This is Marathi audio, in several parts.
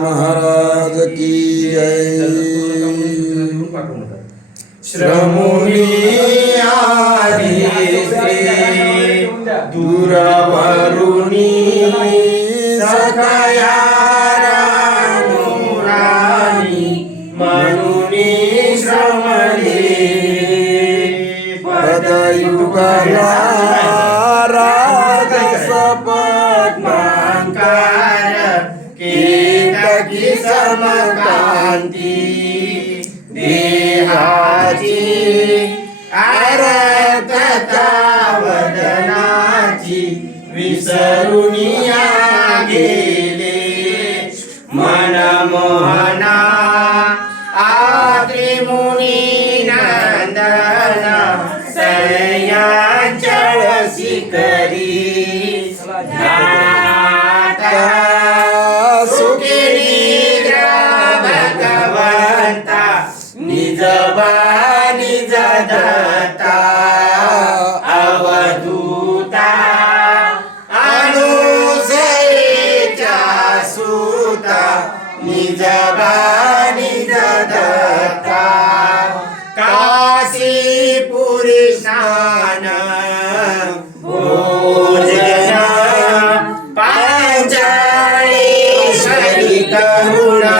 महाराज की श्रमुनी आली श्री दूरवरुणी सखया श्रमणे पदयुगला राग सपत्नांकार कीटकी समकांती देहाची आरतता वदनाची विसरुनिया गेले. मनमोहना आत्रिमुनी नंदन सय्यांचळ शिकरी करी. दत्ता अवधूता अनुसयेच्या सुता निज निज दत्ता काशी पुरी स्नान भोजन करुणा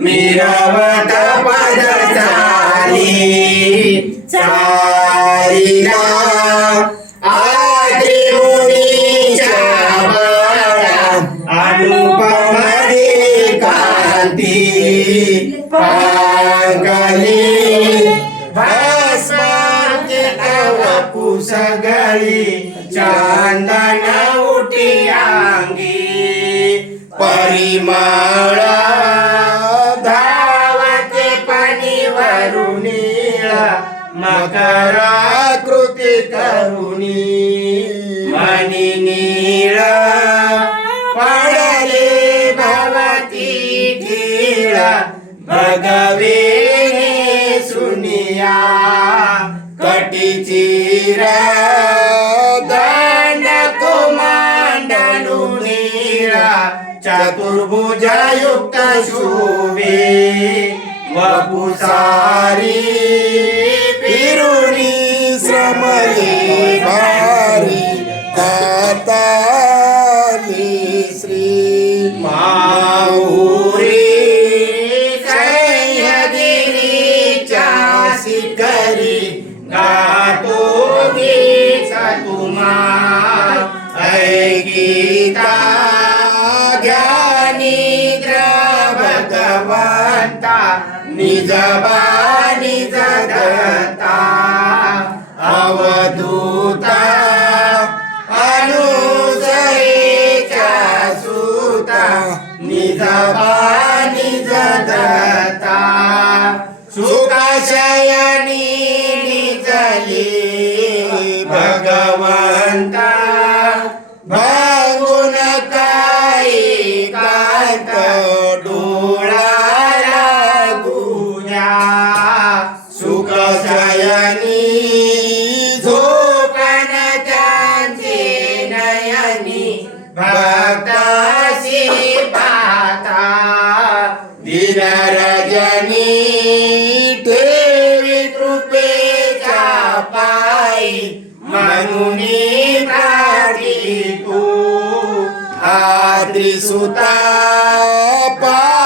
मिरवत कुसगळी चांदन उठी अंगी परिमळ कृती करुणी मणी नीळ पडले भवती ढीळ भगवे सुनिया कटीची दंड कुमांडनु नीळा चतुर्भुजयुक्त शुभे वपुसारी दाताली श्री माऊरी सह्याद्रीच्या शिखरी गातो गीता तुम्हा ऐकिता ज्ञानी भगवंता निजबा निज दत्ता अवधूता दत्ता सुखाशयानी निजली भगवंता. भागुन काही कांत डोळाला गुजा सुखशयनी झोपन त्यांचे नयनी भक्ताशी Padre tá...